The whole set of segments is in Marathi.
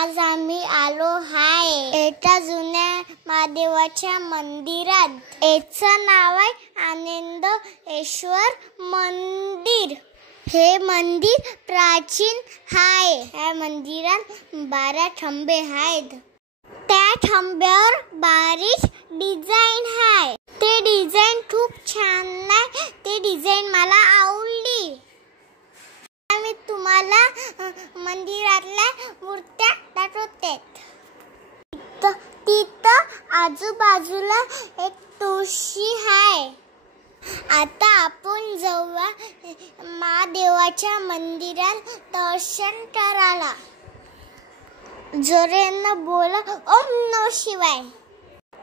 आज आम्ही आलो हाय एका जुन्या महादेवाच्या मंदिरात। याचं नाव आहे आनंदेश्वर मंदिर। हे मंदिर प्राचीन आहे। या मंदिरात 12 खांबे आहेत। त्या खांब्यावर बारीक डिझाईन आहे। ते डिझाईन खूप छान आहे। ते डिझाईन मला आवडली। मी तुम्हाला मंदिरातल्या मूर्त्या दाखवते। तिथं आजूबाजूला एक तुळशी आहे। आता आपण जाऊया महादेवाच्या मंदिरात दर्शन करायला। जोरानं बोला, ओम नमः शिवाय,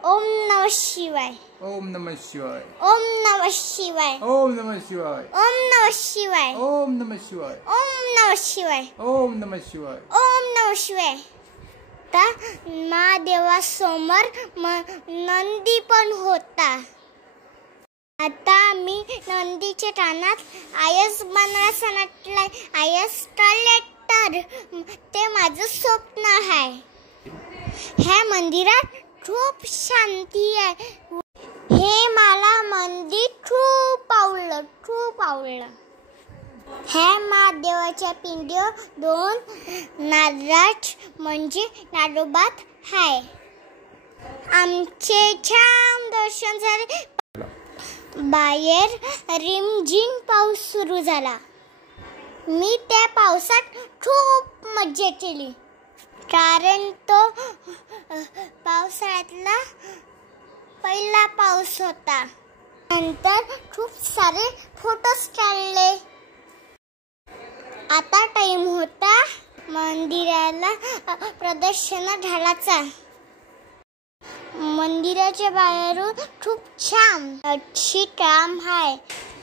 ओम नमः शिवाय, ओम नमः शिवाय, ओम नमः शिवाय, ओम नमः शिवाय, ओम नमः शिवाय, ओम नमः शिवाय, ओम नमः शिवाय, ओम नमः शिवाय, ओम नमः शिवाय। महादेवासमोर नंदी पण होता। आता मी नंदीच्या कानात आयस बनायचं म्हटलंय। आयस कलेक्टर ते माझं स्वप्न आहे। ह्या मंदिरात खूप शांती आहे। हे मला मंदिर खूप आवडलं, खूप आवडलं। ह्या महादेवाच्या पिंडीवर 2 नारळ म्हणजे नारोबात आहे। आमचे छान दर्शन झाले। बाहेर रिमझिम पाऊस सुरू झाला। मी त्या पावसात खूप मजा केली, कारण तो पावसाळ्यातला पहिला पाऊस होता। नंतर खूप सारे फोटोज काढले। आता टाइम होता मंदिराला प्रदक्षिणा घालायचा। मंदिराच्या बाहेरून खूप छान अशी काम आहे।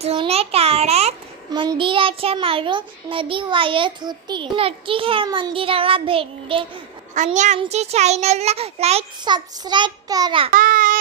जुन्या काळात मंदिराच्या मागून नदी वाहत होती। नक्की ह्या मंदिराला भेट दे आणि आमच्या चॅनलला लाईक सबस्क्राईब करा। बाय।